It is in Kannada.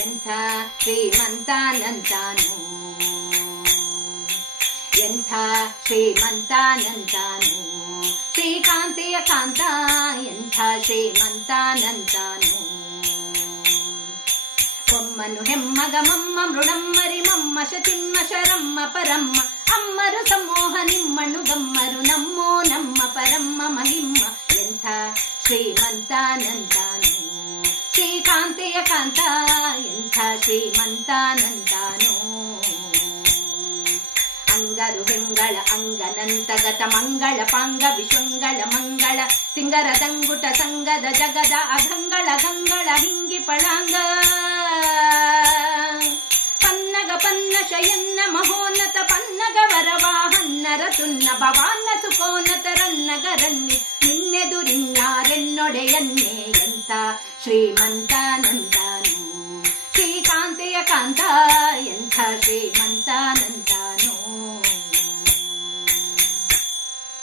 ಎಂಥ ಶ್ರೀಮಂತಾನಂತಾನು, ಎಂಥ ಶ್ರೀಮಂತಾನಂತಾನು, ಶ್ರೀಕಾಂತೆಯ ಕಾಂತ ಎಂಥ ಶ್ರೀಮಂತಾನಂತಾನು. ಕೊಮ್ಮನು ಹೆಮ್ಮಗ ಮಮ್ಮ ಮೃಡಮ್ಮರಿ ಮಮ್ಮ ಶತಿನ್ಮ ಶರಮ್ಮ ಪರಮ್ಮ ಅಮ್ಮರು ಸಮೋಹ ನಿಮ್ಮಣ್ಣು ಗಮ್ಮರು ನಮ್ಮೋ ನಮ್ಮ ಪರಮ್ಮ ಮಹಿಮ್ಮ. ಎಂಥ ಶ್ರೀಮಂತಾನಂತಾನು, ಶ್ರೀಕಾಂತೆಯ ಕಾಂತ ಎಂಥ ಶ್ರೀಮಂತಾನಂತಾನು. ಅಂಗರು ಹೆಂಗಳ ಅಂಗನಂತಗತ ಮಂಗಳ ಪಾಂಗ ವಿಶೃಂಗಳ ಮಂಗಳ ಸಿಂಗರದಂಗುಟ ಸಂಗದ ಜಗದ ಅಗಂಗಳ ಗಂಗಳ ಹಿಂಗಿ ಪಳಾಂಗ ಪನ್ನಗ ಪನ್ನ ಶಯನ್ನ ಮಹೋನ್ನತ ಪನ್ನಗ ವರವಾಹನ್ನರ ತುನ್ನ ಭವಾನ್ನ ಸುಕೋನ್ನತ ರನ್ನಗರನ್ನಿ ನಿನ್ನೆದುರಿನ್ನಾರೆನ್ನೊಡೆಯನ್ನೇ. ಎಂಥ ಶ್ರೀಮಂತಾನಂತಾನು, ಶ್ರೀಕಾಂತೆಯ ಕಾಂತ ಎಂಥ ಶ್ರೀಮಂತಾನಂತಾನು.